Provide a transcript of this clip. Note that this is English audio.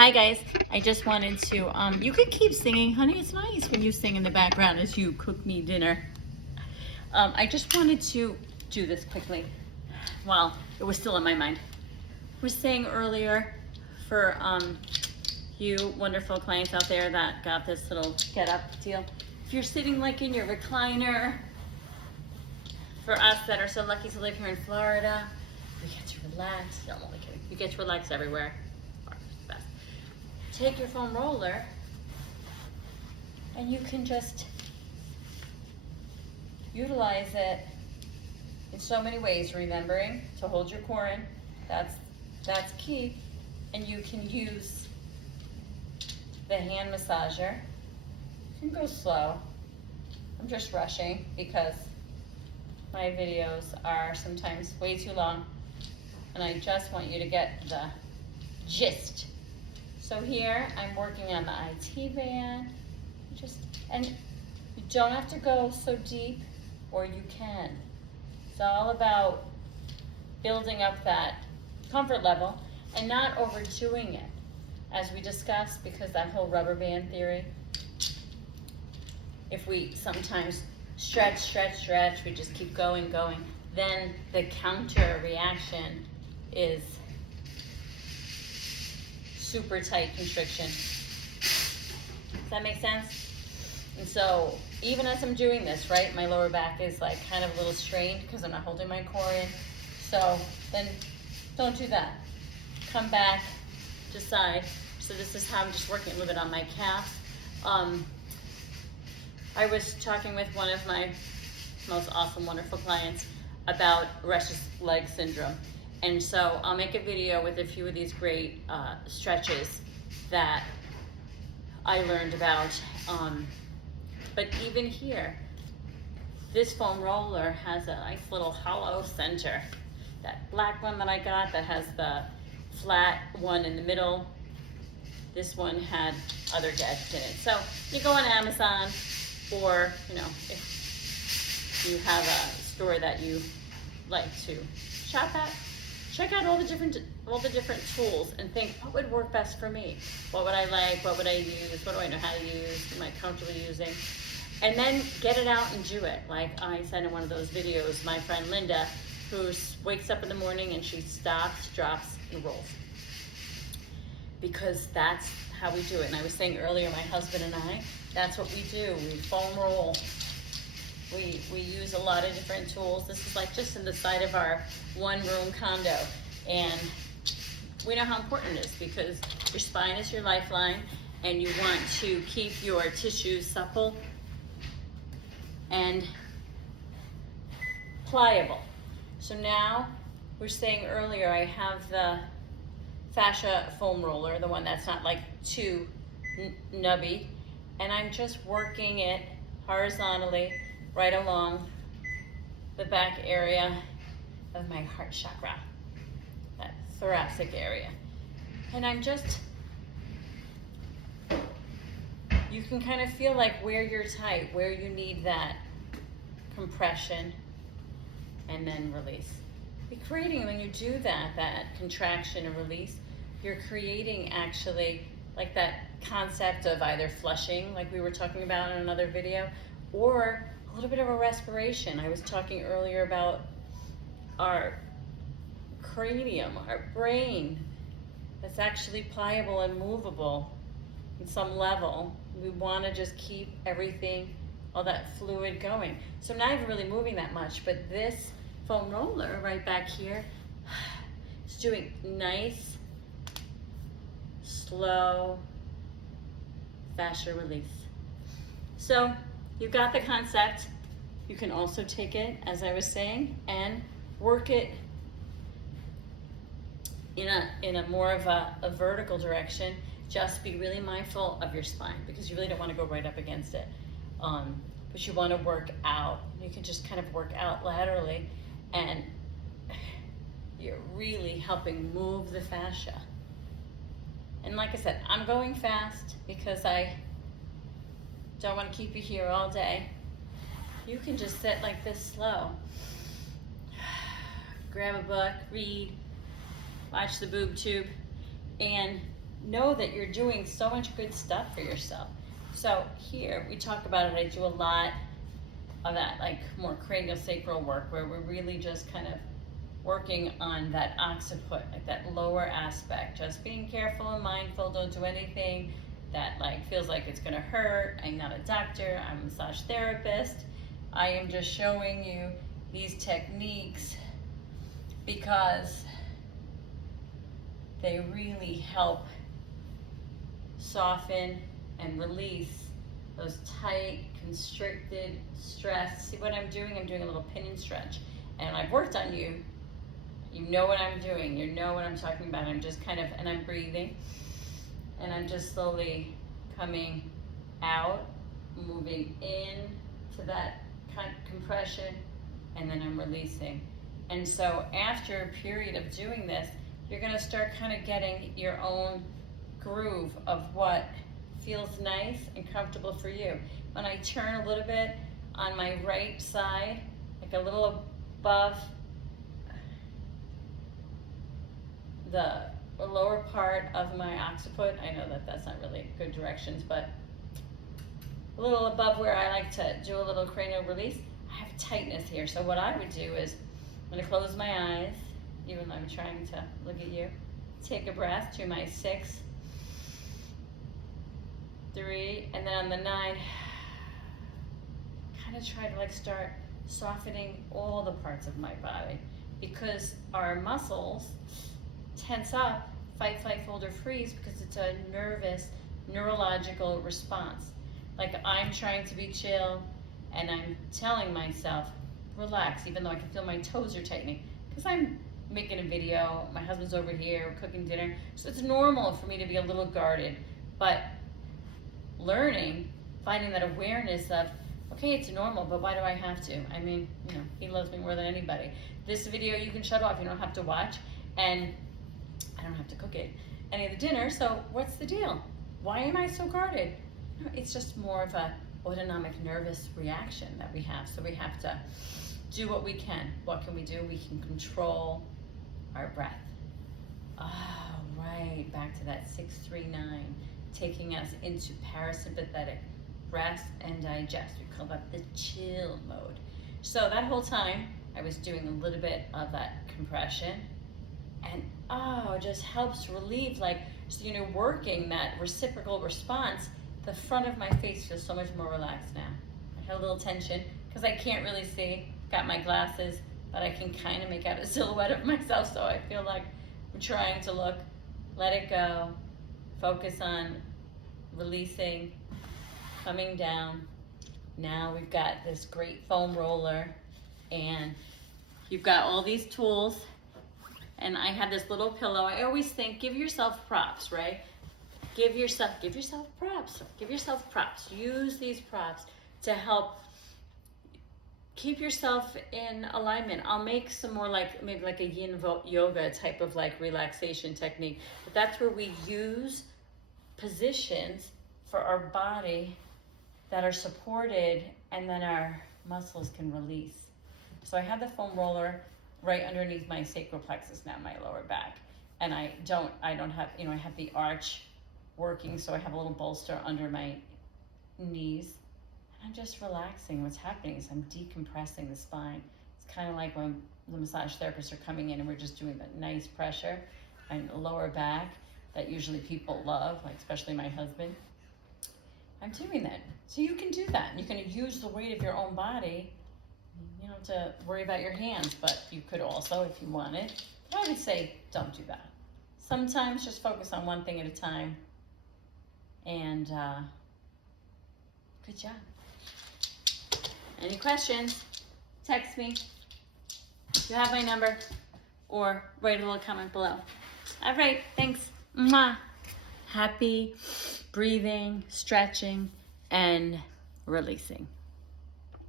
Hi guys, I just wanted to, you could keep singing, honey, it's nice when you sing in the background as you cook me dinner. I just wanted to do this quickly while it was still on my mind. I was saying earlier for you wonderful clients out there that got this little get up deal, if you're sitting like in your recliner, for us that are so lucky to live here in Florida, we get to relax. No, I'm only kidding. We get to relax everywhere. Best. Take your foam roller and you can just utilize it in so many ways, remembering to hold your core in. That's key. And you can use the hand massager. You can go slow. I'm just rushing because my videos are sometimes way too long and I just want you to get the gist. So here I'm working on the IT band, and you don't have to go so deep, or you can. It's all about building up that comfort level and not overdoing it, as we discussed, because that whole rubber band theory, if we sometimes stretch, we just keep going, then the counter reaction is super tight constriction. Does that make sense? And so even as I'm doing this, right, my lower back is like kind of a little strained because I'm not holding my core in. So then don't do that. Come back, decide. So this is how I'm just working a little bit on my calf. I was talking with one of my most awesome, wonderful clients about restless leg syndrome. And so I'll make a video with a few of these great stretches that I learned about. But even here, this foam roller has a nice little hollow center. That black one that I got that has the flat one in the middle, this one had other gadgets in it. So you go on Amazon, or if you have a store that you like to shop at, check out all the different tools and think, what would work best for me? What would I like? What would I use? What do I know how to use? Am I comfortable using? And then get it out and do it. Like I said in one of those videos, my friend Linda, who wakes up in the morning and she stops, drops, and rolls. Because that's how we do it. And I was saying earlier, my husband and I, that's what we do. We foam roll. We use a lot of different tools. This is like just in the side of our one-room condo. And we know how important it is because your spine is your lifeline and you want to keep your tissues supple and pliable. So now, we were saying earlier, I have the fascia foam roller, the one that's not like too nubby, and I'm just working it horizontally right along the back area of my heart chakra, that thoracic area. And I'm just, you can kind of feel like where you're tight, where you need that compression, and then release. You're creating, when you do that contraction and release, you're creating actually like that concept of either flushing, like we were talking about in another video, or a little bit of a respiration. I was talking earlier about our cranium, our brain, that's actually pliable and movable in some level. We want to just keep everything, all that fluid going. So I'm not even really moving that much, but this foam roller right back here is doing nice, slow fascia release. So you've got the concept. You can also take it, as I was saying, and work it in a more of a vertical direction. Just be really mindful of your spine because you really don't want to go right up against it. But you want to work out. You can just kind of work out laterally, and you're really helping move the fascia. And like I said, I'm going fast because I don't want to keep you here all day. You can just sit like this slow. Grab a book, read, watch the boob tube, and know that you're doing so much good stuff for yourself. So here we talk about it. I do a lot of that, like more cranial sacral work, where we're really just kind of working on that occiput, like that lower aspect. Just being careful and mindful. Don't do anything that like feels like it's gonna hurt. I'm not a doctor. I'm a massage therapist. I am just showing you these techniques because they really help soften and release those tight, constricted, stress. See what I'm doing? I'm doing a little pin and stretch. And I've worked on you. You know what I'm doing. You know what I'm talking about. I'm just kind of, and I'm breathing. And I'm just slowly coming out, moving in to that compression, and then I'm releasing. And so after a period of doing this, you're gonna start kind of getting your own groove of what feels nice and comfortable for you. When I turn a little bit on my right side, like a little above the lower part of my occiput, I know that that's not really good directions, but a little above where I like to do a little cranial release, I have tightness here. So what I would do is, I'm gonna close my eyes, even though I'm trying to look at you. Take a breath to my 6, 3, and then on the 9, kind of try to like start softening all the parts of my body, because our muscles tense up, fight, flight, fold, or freeze, because it's a nervous, neurological response. Like I'm trying to be chill, and I'm telling myself, relax, even though I can feel my toes are tightening, because I'm making a video, my husband's over here, we're cooking dinner, so it's normal for me to be a little guarded. But learning, finding that awareness of, okay, it's normal, but why do I have to? I mean, you know, he loves me more than anybody. This video you can shut off, you don't have to watch, and I don't have to cook it, any of the dinner, so what's the deal? Why am I so guarded? It's just more of a autonomic nervous reaction that we have, so we have to do what we can. What can we do? We can control our breath. Oh, right, back to that 639, taking us into parasympathetic, rest and digest. We call that the chill mode. So that whole time, I was doing a little bit of that compression, and it just helps relieve, like, so you know, working that reciprocal response, the front of my face feels so much more relaxed now. I had a little tension, because I can't really see, got my glasses, but I can kind of make out a silhouette of myself, so I feel like I'm trying to look, let it go, focus on releasing, coming down. Now we've got this great foam roller, and you've got all these tools, and I have this little pillow. I always think, give yourself props, right? Give yourself props. Give yourself props. Use these props to help keep yourself in alignment. I'll make some more like, maybe like a yin yoga type of like relaxation technique, but that's where we use positions for our body that are supported, and then our muscles can release. So I have the foam roller right underneath my sacral plexus now, my lower back, and I don't have, you know, I have the arch working, so I have a little bolster under my knees. I'm just relaxing. What's happening is I'm decompressing the spine. It's kind of like when the massage therapists are coming in and we're just doing that nice pressure on the lower back that usually people love, like especially my husband. I'm doing that. So you can do that. You can use the weight of your own body. You don't have to worry about your hands, but you could also, if you wanted. But I would say don't do that. Sometimes just focus on one thing at a time. And good job. Any questions? Text me. You have my number, or write a little comment below. All right, thanks. Mwah. Happy breathing, stretching, and releasing.